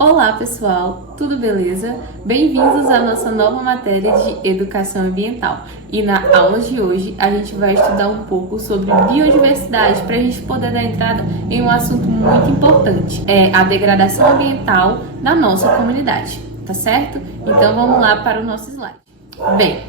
Olá pessoal, tudo beleza? Bem-vindos à nossa nova matéria de Educação Ambiental. E na aula de hoje a gente vai estudar um pouco sobre biodiversidade para a gente poder dar entrada em um assunto muito importante, a degradação ambiental na nossa comunidade, tá certo? Então vamos lá para o nosso slide. Bem,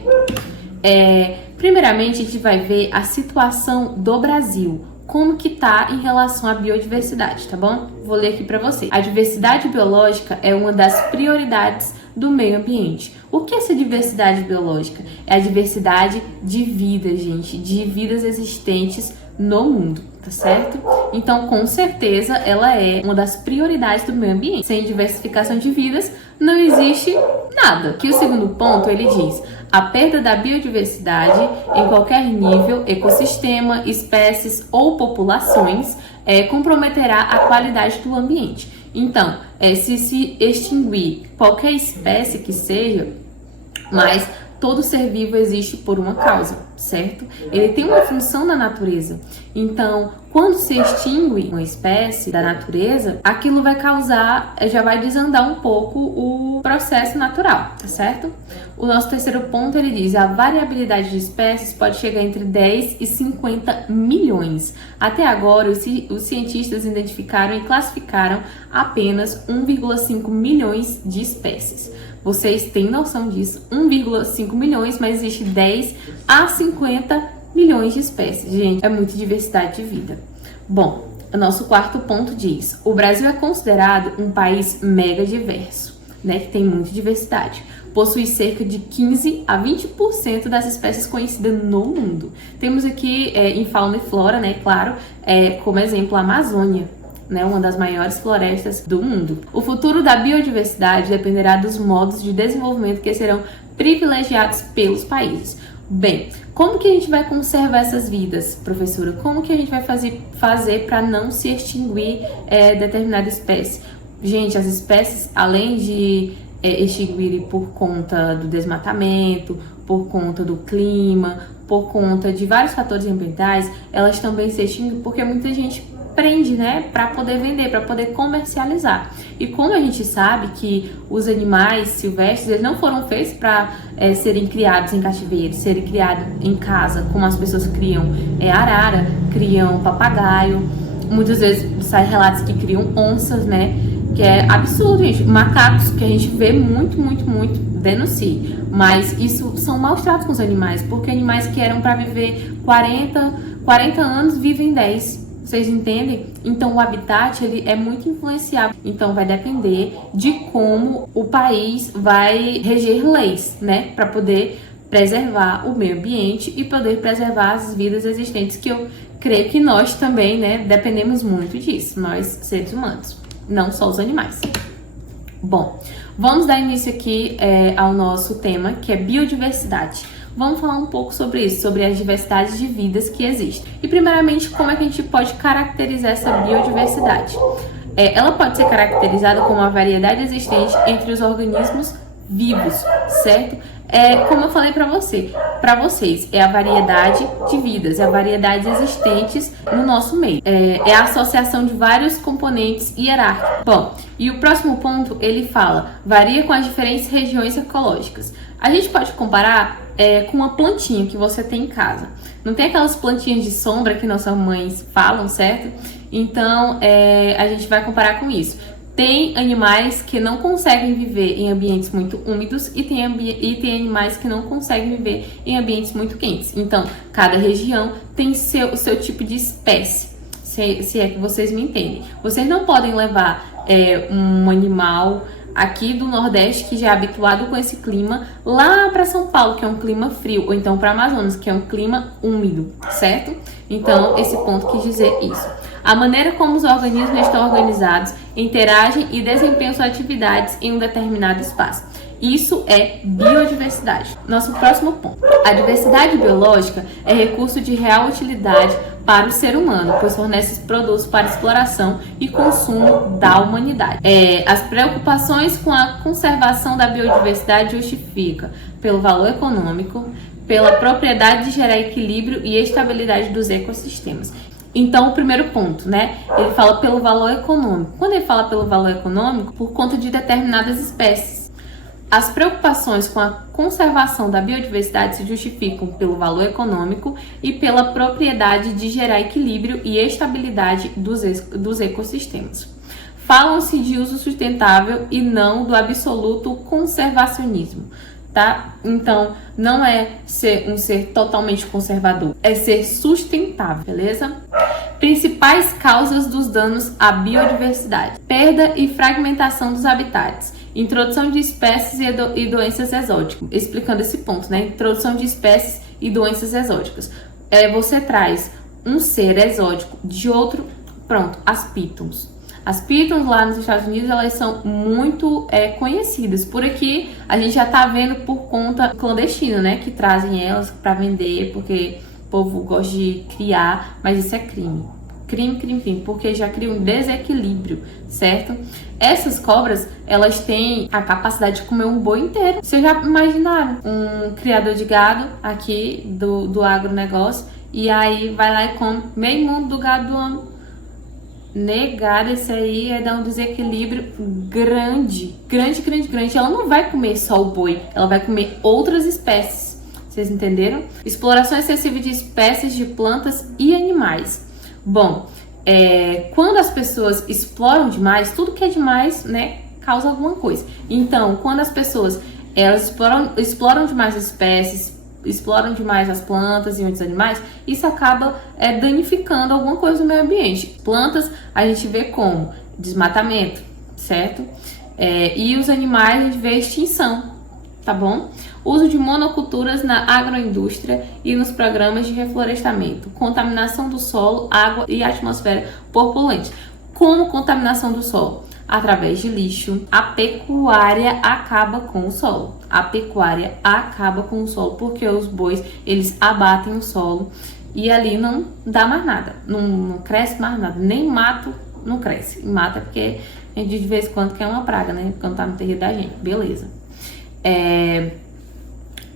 primeiramente a gente vai ver a situação do Brasil. Como que tá em relação à biodiversidade, tá bom? Vou ler aqui para você. A diversidade biológica é uma das prioridades do meio ambiente. O que é essa diversidade biológica? É a diversidade de vidas, gente, de vidas existentes no mundo, tá certo? Então, com certeza, ela é uma das prioridades do meio ambiente. Sem diversificação de vidas, não existe nada. Que o segundo ponto, ele diz: a perda da biodiversidade em qualquer nível, ecossistema, espécies ou populações, comprometerá a qualidade do ambiente. Então, se extinguir qualquer espécie que seja, mas todo ser vivo existe por uma causa, certo? Ele tem uma função na natureza. Então, quando se extingue uma espécie da natureza, aquilo vai causar, já vai desandar um pouco o processo natural, tá certo? O nosso terceiro ponto, ele diz: a variabilidade de espécies pode chegar entre 10 e 50 milhões. Até agora, os cientistas identificaram e classificaram apenas 1,5 milhões de espécies. Vocês têm noção disso? 1,5 milhões, mas existe 10 a 50 milhões de espécies. Gente, é muita diversidade de vida. Bom, o nosso quarto ponto diz: o Brasil é considerado um país mega diverso, né? Que tem muita diversidade. Possui cerca de 15 a 20% das espécies conhecidas no mundo. Temos aqui em fauna e flora, né? Claro, como exemplo a Amazônia, né, uma das maiores florestas do mundo. O futuro da biodiversidade dependerá dos modos de desenvolvimento que serão privilegiados pelos países. Bem, como que a gente vai conservar essas vidas, professora? Como que a gente vai fazer para não se extinguir determinada espécie? Gente, as espécies, além de extinguirem por conta do desmatamento, por conta do clima, por conta de vários fatores ambientais, elas também se extinguem porque muita gente prende, né, para poder vender, para poder comercializar. E como a gente sabe que os animais silvestres, eles não foram feitos para serem criados em cativeiro, serem criados em casa, como as pessoas criam arara, criam papagaio. Muitas vezes saem relatos que criam onças, né, que é absurdo, gente. Macacos, que a gente vê muito, denuncia. Mas isso são maus tratos com os animais, porque animais que eram para viver 40 anos vivem 10. Vocês entendem? Então o habitat, ele é muito influenciável. Então vai depender de como o país vai reger leis, né, para poder preservar o meio ambiente e poder preservar as vidas existentes, que eu creio que nós também, né, dependemos muito disso, nós seres humanos, não só os animais. Bom, vamos dar início aqui ao nosso tema, que é biodiversidade. Vamos falar um pouco sobre isso, sobre as diversidades de vidas que existem. E primeiramente, como é que a gente pode caracterizar essa biodiversidade? Ela pode ser caracterizada como a variedade existente entre os organismos vivos, certo? Como eu falei para vocês, é a variedade de vidas, é a variedade existentes no nosso meio. É a associação de vários componentes hierárquicos. Bom, e o próximo ponto, ele fala: varia com as diferentes regiões ecológicas. A gente pode comparar com uma plantinha que você tem em casa. Não tem aquelas plantinhas de sombra que nossas mães falam, certo? Então, a gente vai comparar com isso. Tem animais que não conseguem viver em ambientes muito úmidos e tem animais que não conseguem viver em ambientes muito quentes. Então, cada região tem seu tipo de espécie, se é que vocês me entendem. Vocês não podem levar um animal aqui do Nordeste, que já é habituado com esse clima, lá para São Paulo, que é um clima frio, ou então para Amazonas, que é um clima úmido, certo? Então, esse ponto quis dizer isso. A maneira como os organismos estão organizados, interagem e desempenham suas atividades em um determinado espaço. Isso é biodiversidade. Nosso próximo ponto. A diversidade biológica é recurso de real utilidade para o ser humano, pois fornece produtos para exploração e consumo da humanidade. As preocupações com a conservação da biodiversidade justifica pelo valor econômico, pela propriedade de gerar equilíbrio e estabilidade dos ecossistemas. Então, o primeiro ponto, né? Ele fala pelo valor econômico. Quando ele fala pelo valor econômico, por conta de determinadas espécies. As preocupações com a conservação da biodiversidade se justificam pelo valor econômico e pela propriedade de gerar equilíbrio e estabilidade dos ecossistemas. Falam-se de uso sustentável e não do absoluto conservacionismo, tá? Então, não é ser um ser totalmente conservador, é ser sustentável, beleza? Principais causas dos danos à biodiversidade: perda e fragmentação dos habitats, introdução de espécies e doenças exóticas. Explicando esse ponto, né? Introdução de espécies e doenças exóticas. Você traz um ser exótico de outro, pronto, as pitons. As pitons lá nos Estados Unidos, elas são muito conhecidas. Por aqui, a gente já tá vendo por conta clandestina, né? Que trazem elas para vender, porque o povo gosta de criar, mas isso é crime. Crime, porque já cria um desequilíbrio, certo? Essas cobras, elas têm a capacidade de comer um boi inteiro. Vocês já imaginaram um criador de gado aqui do agronegócio, e aí vai lá e come meio mundo do gado do homem? Negado, esse aí é dar um desequilíbrio grande. Ela não vai comer só o boi, ela vai comer outras espécies. Vocês entenderam? Exploração excessiva de espécies de plantas e animais. Bom, quando as pessoas exploram demais, tudo que é demais, né, causa alguma coisa. Então, quando as pessoas elas exploram demais as espécies, exploram demais as plantas e outros animais, isso acaba danificando alguma coisa no meio ambiente. Plantas a gente vê como desmatamento, certo? E os animais a gente vê extinção, tá bom? Uso de monoculturas na agroindústria e nos programas de reflorestamento, contaminação do solo, água e atmosfera por poluentes. Como contaminação do solo? Através de lixo. A pecuária acaba com o solo. A pecuária acaba com o solo porque os bois, eles abatem o solo e ali não dá mais nada, não cresce mais nada, nem mato não cresce. Mata porque a gente de vez em quando quer uma praga, né? Quando tá no terreno da gente, beleza.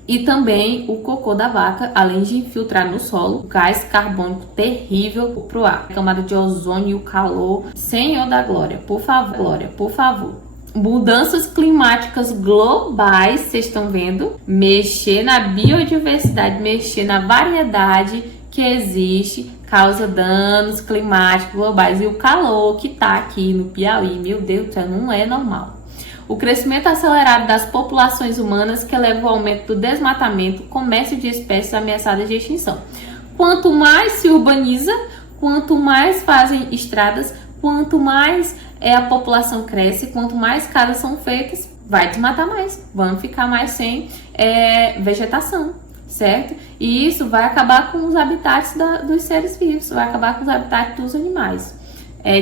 E também o cocô da vaca, além de infiltrar no solo, gás carbônico terrível pro ar, camada de ozônio e o calor. Senhor da glória, por favor. Mudanças climáticas globais, vocês estão vendo? Mexer na biodiversidade, mexer na variedade que existe, causa danos climáticos globais. E o calor que tá aqui no Piauí, meu Deus do céu, não é normal. O crescimento acelerado das populações humanas que leva ao aumento do desmatamento, comércio de espécies ameaçadas de extinção. Quanto mais se urbaniza, quanto mais fazem estradas, quanto mais a população cresce, quanto mais casas são feitas, vai desmatar mais, vamos ficar mais sem vegetação, certo? E isso vai acabar com os habitats dos seres vivos, vai acabar com os habitats dos animais.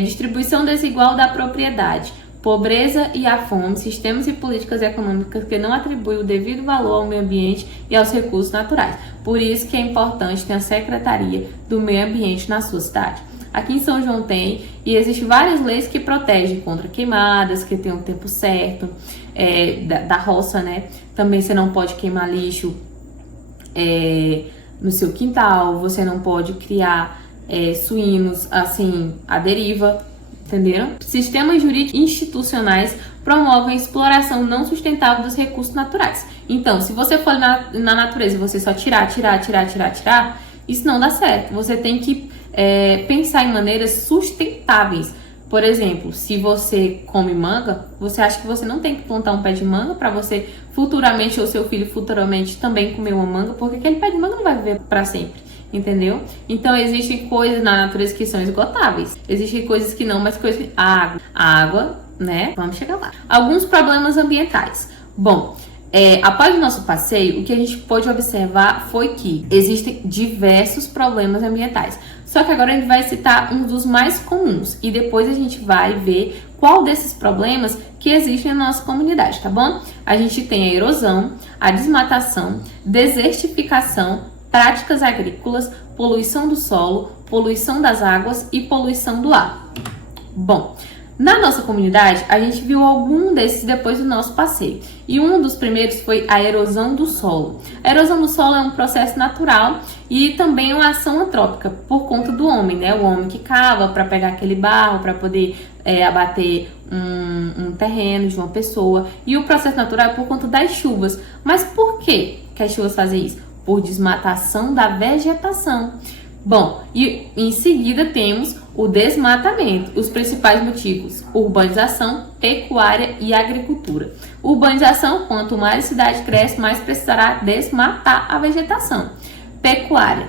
Distribuição desigual da propriedade. Pobreza e a fome, sistemas e políticas econômicas que não atribuem o devido valor ao meio ambiente e aos recursos naturais. Por isso que é importante ter a Secretaria do Meio Ambiente na sua cidade. Aqui em São João tem, e existem várias leis que protegem contra queimadas, que tem um tempo certo, da roça, né? Também você não pode queimar lixo no seu quintal, você não pode criar suínos assim, à deriva. Entenderam? Sistemas jurídicos institucionais promovem a exploração não sustentável dos recursos naturais. Então, se você for na natureza e você só tirar, isso não dá certo. Você tem que pensar em maneiras sustentáveis. Por exemplo, se você come manga, você acha que você não tem que plantar um pé de manga para você futuramente, ou seu filho futuramente também comer uma manga, porque aquele pé de manga não vai viver para sempre. Entendeu? Então, existem coisas na natureza que são esgotáveis. Existem coisas que não, mas coisas que... Água, né? Vamos chegar lá. Alguns problemas ambientais. Bom, após o nosso passeio, o que a gente pôde observar foi que existem diversos problemas ambientais. Só que agora a gente vai citar um dos mais comuns. E depois a gente vai ver qual desses problemas que existem na nossa comunidade, tá bom? A gente tem a erosão, a desmatação, desertificação, práticas agrícolas, poluição do solo, poluição das águas e poluição do ar. Bom, Na nossa comunidade, a gente viu algum desses depois do nosso passeio. E um dos primeiros foi a erosão do solo. A erosão do solo é um processo natural e também uma ação antrópica por conta do homem, né? O homem que cava para pegar aquele barro, para poder abater um terreno de uma pessoa. E o processo natural é por conta das chuvas. Mas por que as chuvas fazem isso? Por desmatação da vegetação. Bom, e em seguida temos o desmatamento. Os principais motivos: urbanização, pecuária e agricultura. Urbanização: quanto mais a cidade cresce, mais precisará desmatar a vegetação. Pecuária: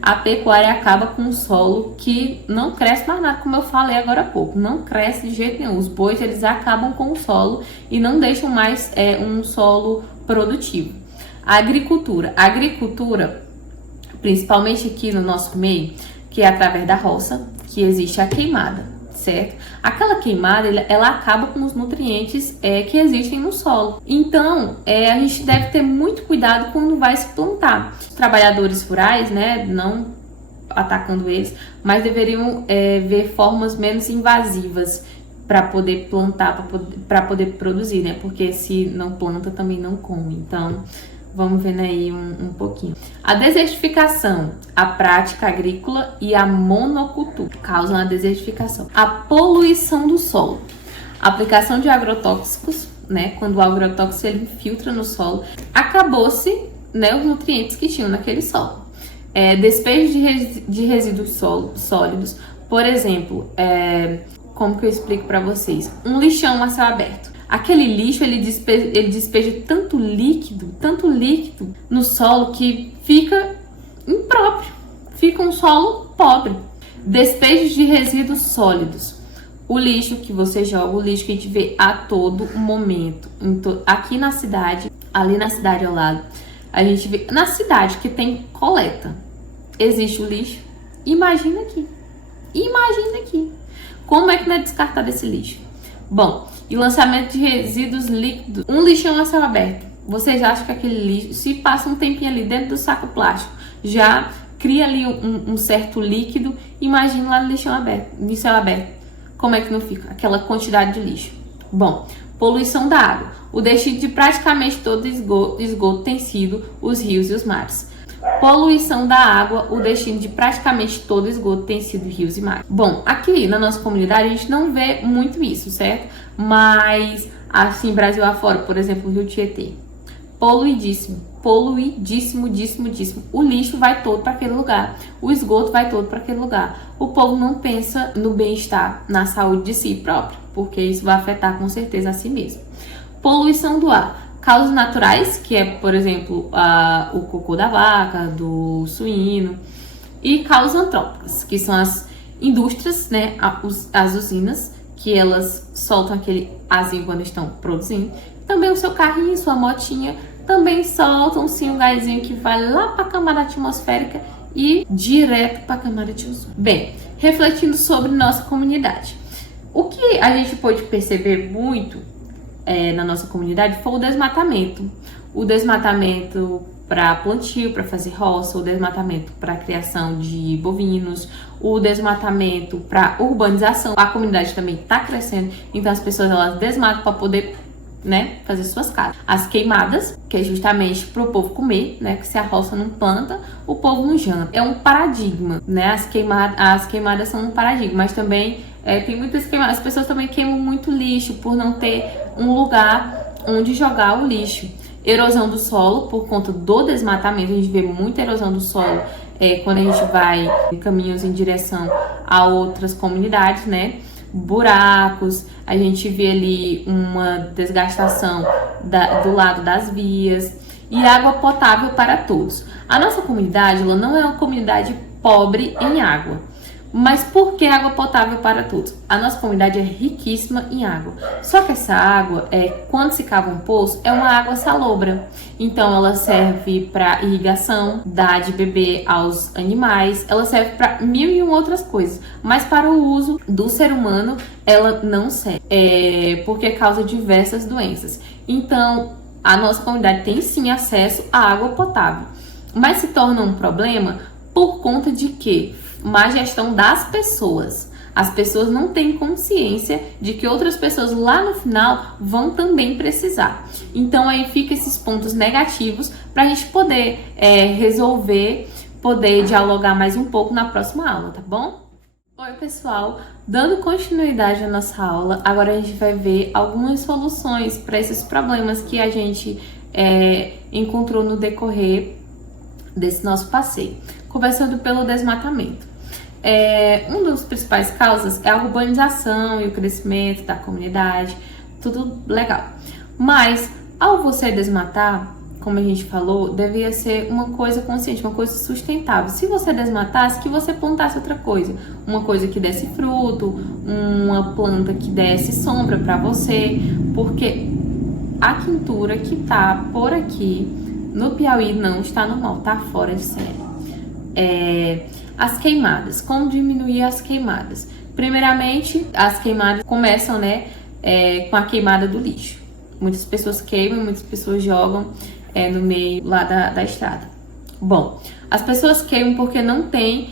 a pecuária acaba com o solo que não cresce mais nada, como eu falei agora há pouco. Não cresce de jeito nenhum. Os bois, eles acabam com o solo e não deixam mais um solo produtivo. A agricultura: principalmente aqui no nosso meio, que é através da roça, que existe a queimada, certo? Aquela queimada, ela acaba com os nutrientes que existem no solo. Então, a gente deve ter muito cuidado quando vai se plantar. Os trabalhadores rurais, né, não atacando eles, mas deveriam ver formas menos invasivas para poder plantar, para poder produzir, né? Porque se não planta, também não come. Então, vamos vendo aí um pouquinho. A desertificação, a prática agrícola e a monocultura causam a desertificação. A poluição do solo, a aplicação de agrotóxicos, né? Quando o agrotóxico ele infiltra no solo, acabou-se, né, os nutrientes que tinham naquele solo. Despejo de resíduos sólidos, por exemplo, como que eu explico para vocês? Um lixão a céu aberto. Aquele lixo, ele despeja tanto líquido no solo que fica impróprio, fica um solo pobre. Despejo de resíduos sólidos. O lixo que você joga, o lixo que a gente vê a todo momento. Então, aqui na cidade, ali na cidade ao lado, a gente vê, na cidade que tem coleta, existe o lixo. Imagina aqui. Como é que não é descartado esse lixo? Bom, e o lançamento de resíduos líquidos. Um lixão a céu aberto. Vocês acham que aquele lixo, se passa um tempinho ali dentro do saco plástico, já cria ali um certo líquido? Imagina lá no lixão aberto, no céu aberto. Como é que não fica? Aquela quantidade de lixo. Bom, poluição da água. O destino de praticamente todo esgoto tem sido os rios e os mares. Poluição da água, o destino de praticamente todo esgoto tem sido rios e mares. Bom, aqui na nossa comunidade a gente não vê muito isso, certo? Mas, assim, Brasil afora, por exemplo, o Rio Tietê, poluidíssimo. O lixo vai todo para aquele lugar, o esgoto vai todo para aquele lugar. O povo não pensa no bem-estar, na saúde de si próprio, porque isso vai afetar com certeza a si mesmo. Poluição do ar. Causas naturais, que é, por exemplo, o cocô da vaca, do suíno. E causas antrópicas, que são as indústrias, né, as usinas, que elas soltam aquele azinho quando estão produzindo. Também o seu carrinho, sua motinha, também soltam sim um gásinho que vai lá para a camada atmosférica e direto para a camada de ozônio. Bem, refletindo sobre nossa comunidade. O que a gente pôde perceber muito na nossa comunidade foi o desmatamento. O desmatamento para plantio, para fazer roça, o desmatamento para criação de bovinos, o desmatamento para urbanização. A comunidade também está crescendo, então as pessoas elas desmatam para poder, né, fazer suas casas. As queimadas, que é justamente para o povo comer, né, que se a roça não planta, o povo não janta. É um paradigma, né, as queimadas são um paradigma, mas também tem muitas queimadas. As pessoas também queimam muito lixo por não ter um lugar onde jogar o lixo. Erosão do solo, por conta do desmatamento, a gente vê muita erosão do solo quando a gente vai em caminhos em direção a outras comunidades, né? Buracos, a gente vê ali uma desgastação do lado das vias e água potável para todos. A nossa comunidade ela não é uma comunidade pobre em água. Mas por que água potável para todos? A nossa comunidade é riquíssima em água. Só que essa água, quando se cava um poço, é uma água salobra. Então ela serve para irrigação, dá de beber aos animais, ela serve para mil e outras coisas. Mas para o uso do ser humano, ela não serve, porque causa diversas doenças. Então a nossa comunidade tem sim acesso à água potável. Mas se torna um problema por conta de quê? Má gestão das pessoas. As pessoas não têm consciência de que outras pessoas lá no final vão também precisar. Então aí fica esses pontos negativos para a gente poder resolver, poder dialogar mais um pouco na próxima aula, tá bom? Oi pessoal, dando continuidade à nossa aula, agora a gente vai ver algumas soluções para esses problemas que a gente encontrou no decorrer desse nosso passeio. Começando pelo desmatamento. Uma das principais causas é a urbanização e o crescimento da comunidade, tudo legal. Mas ao você desmatar, como a gente falou, devia ser uma coisa consciente, uma coisa sustentável. Se você desmatasse, que você plantasse outra coisa. Uma coisa que desse fruto, uma planta que desse sombra para você. Porque a quintura que tá por aqui no Piauí não está normal, tá fora de série. As queimadas. Como diminuir as queimadas? Primeiramente, as queimadas começam, com a queimada do lixo. Muitas pessoas queimam, muitas pessoas jogam no meio lá da estrada. Bom, as pessoas queimam porque não tem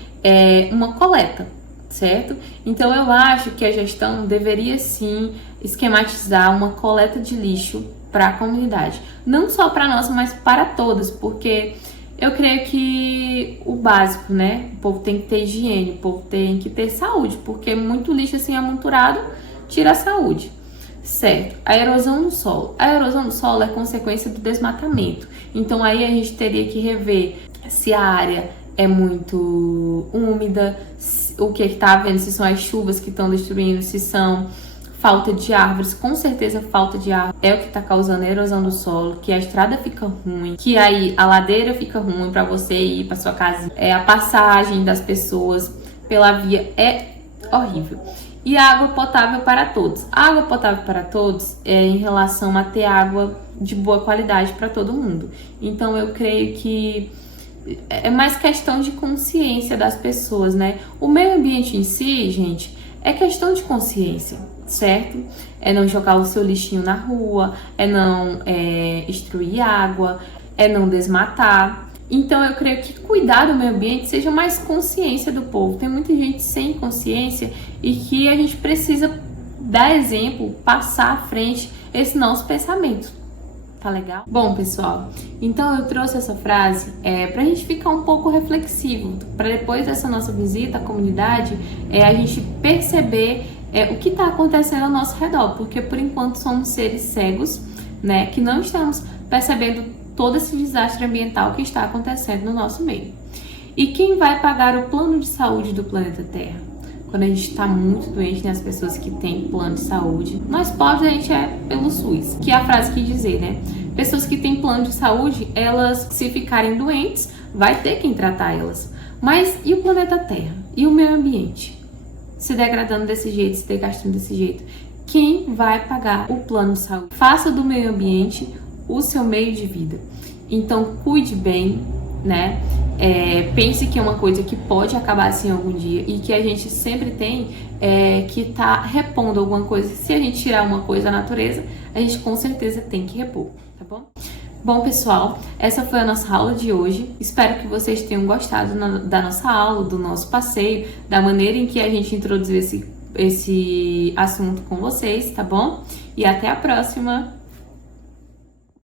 uma coleta, certo? Então eu acho que a gestão deveria sim esquematizar uma coleta de lixo para a comunidade. Não só para nós, mas para todos, porque eu creio que o básico, O povo tem que ter higiene, o povo tem que ter saúde, porque muito lixo assim amontoado tira a saúde. Certo, a erosão no solo. A erosão no solo é consequência do desmatamento. Então aí a gente teria que rever se a área é muito úmida, o que está havendo, se são as chuvas que estão destruindo, se são falta de árvores. Com certeza falta de árvore é o que está causando a erosão do solo, que a estrada fica ruim, que aí a ladeira fica ruim para você ir para sua casa. A passagem das pessoas pela via é horrível. E a água potável para todos. A água potável para todos é em relação a ter água de boa qualidade para todo mundo. Então eu creio que é mais questão de consciência das pessoas, O meio ambiente em si, gente, é questão de consciência, certo? É não jogar o seu lixinho na rua, é não destruir água, é não desmatar. Então eu creio que cuidar do meio ambiente seja mais consciência do povo. Tem muita gente sem consciência e que a gente precisa dar exemplo, passar à frente esse nosso pensamento. Tá legal? Bom, pessoal, então eu trouxe essa frase pra gente ficar um pouco reflexivo, para depois dessa nossa visita à comunidade, a gente perceber o que está acontecendo ao nosso redor, porque por enquanto somos seres cegos, que não estamos percebendo todo esse desastre ambiental que está acontecendo no nosso meio. E quem vai pagar o plano de saúde do planeta Terra? Quando a gente está muito doente, as pessoas que têm plano de saúde, nós pobres a gente é pelo SUS, que é a frase que dizer, Pessoas que têm plano de saúde, elas se ficarem doentes, vai ter quem tratar elas. Mas e o planeta Terra? E o meio ambiente? Se degradando desse jeito, se desgastando desse jeito? Quem vai pagar o plano de saúde? Faça do meio ambiente o seu meio de vida. Então cuide bem, pense que é uma coisa que pode acabar assim algum dia e que a gente sempre tem que estar repondo alguma coisa. Se a gente tirar uma coisa da natureza, a gente com certeza tem que repor, tá bom? Bom, pessoal, essa foi a nossa aula de hoje. Espero que vocês tenham gostado da nossa aula, do nosso passeio, da maneira em que a gente introduziu esse assunto com vocês, tá bom? E até a próxima!